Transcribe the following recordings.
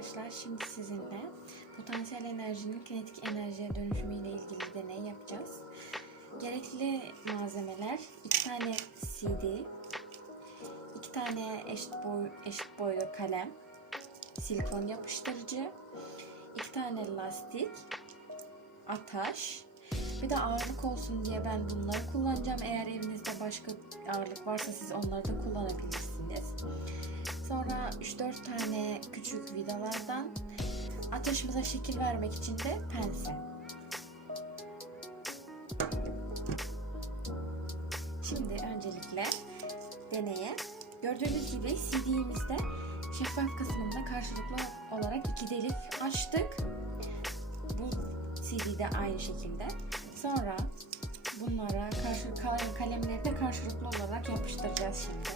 arkadaşlar şimdi sizinle potansiyel enerjinin kinetik enerjiye dönüşümü ile ilgili deney yapacağız. Gerekli malzemeler iki tane CD, iki tane eşit boy eşit boylu kalem, silikon yapıştırıcı, iki tane lastik, ataş. Bir de ağırlık olsun diye ben bunları kullanacağım. Eğer evinizde başka ağırlık varsa siz onları da kullanabilirsiniz. Sonra 3-4 tane küçük vidalardan ateşimize şekil vermek için de pense. Şimdi öncelikle deneye gördüğünüz gibi CD'mizde şeffaf kısmında karşılıklı olarak iki delik açtık. Bu CD de aynı şekilde. Sonra bunlara karşı kalemleri de karşılıklı olarak yapıştıracağız şimdi.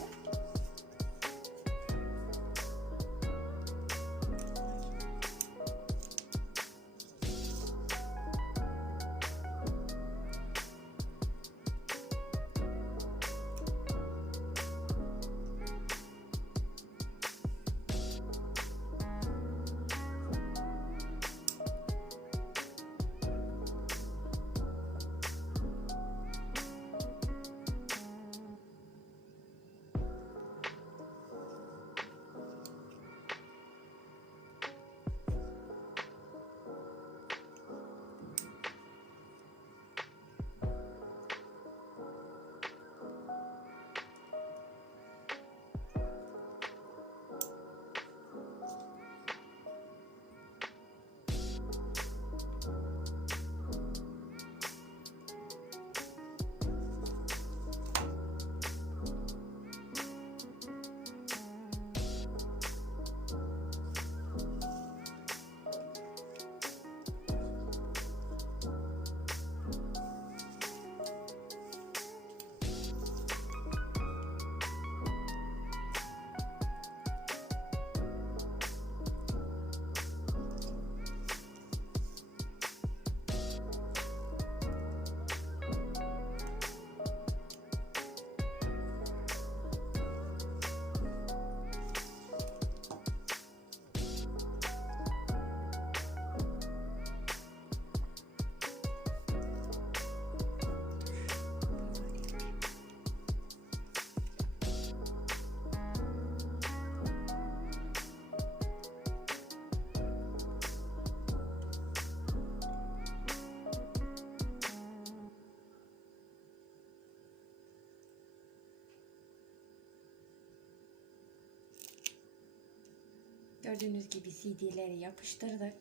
Gördüğünüz gibi CD'leri yapıştırdık.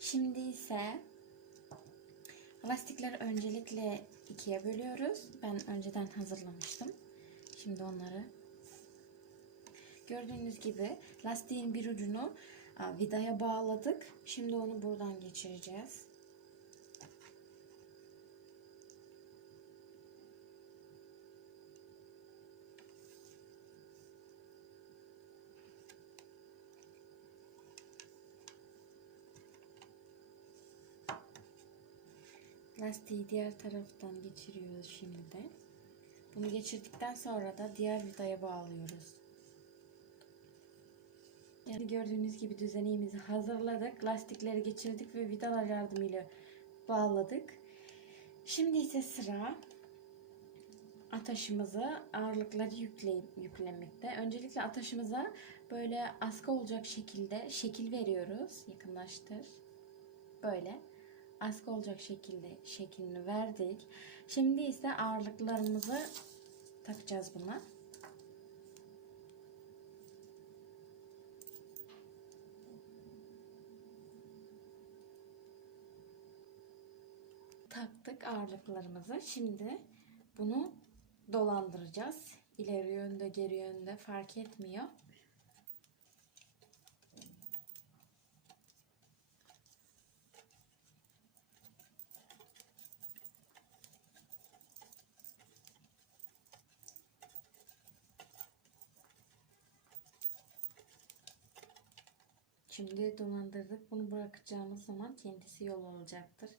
Şimdi ise lastikleri öncelikle ikiye bölüyoruz. Ben önceden hazırlamıştım. Şimdi onları gördüğünüz gibi lastiğin bir ucunu vidaya bağladık. Şimdi onu buradan geçireceğiz. Lastiği diğer taraftan geçiriyoruz şimdi. Bunu geçirdikten sonra da diğer vidaya bağlıyoruz. Yani gördüğünüz gibi düzenimizi hazırladık. Lastikleri geçirdik ve vidalar yardımıyla bağladık. Şimdi ise sıra ataşımızı ağırlıkları yükleyip yüklemekte. Öncelikle ataşımıza böyle askı olacak şekilde şekil veriyoruz. Yakınlaştır. Böyle askı olacak şekilde şeklini verdik. Şimdi ise ağırlıklarımızı takacağız buna. Taktık ağırlıklarımızı. Şimdi bunu dolandıracağız. İleri yönde, geri yönde fark etmiyor. Şimdi dolandırdık. Bunu bırakacağımız zaman kendisi yol olacaktır.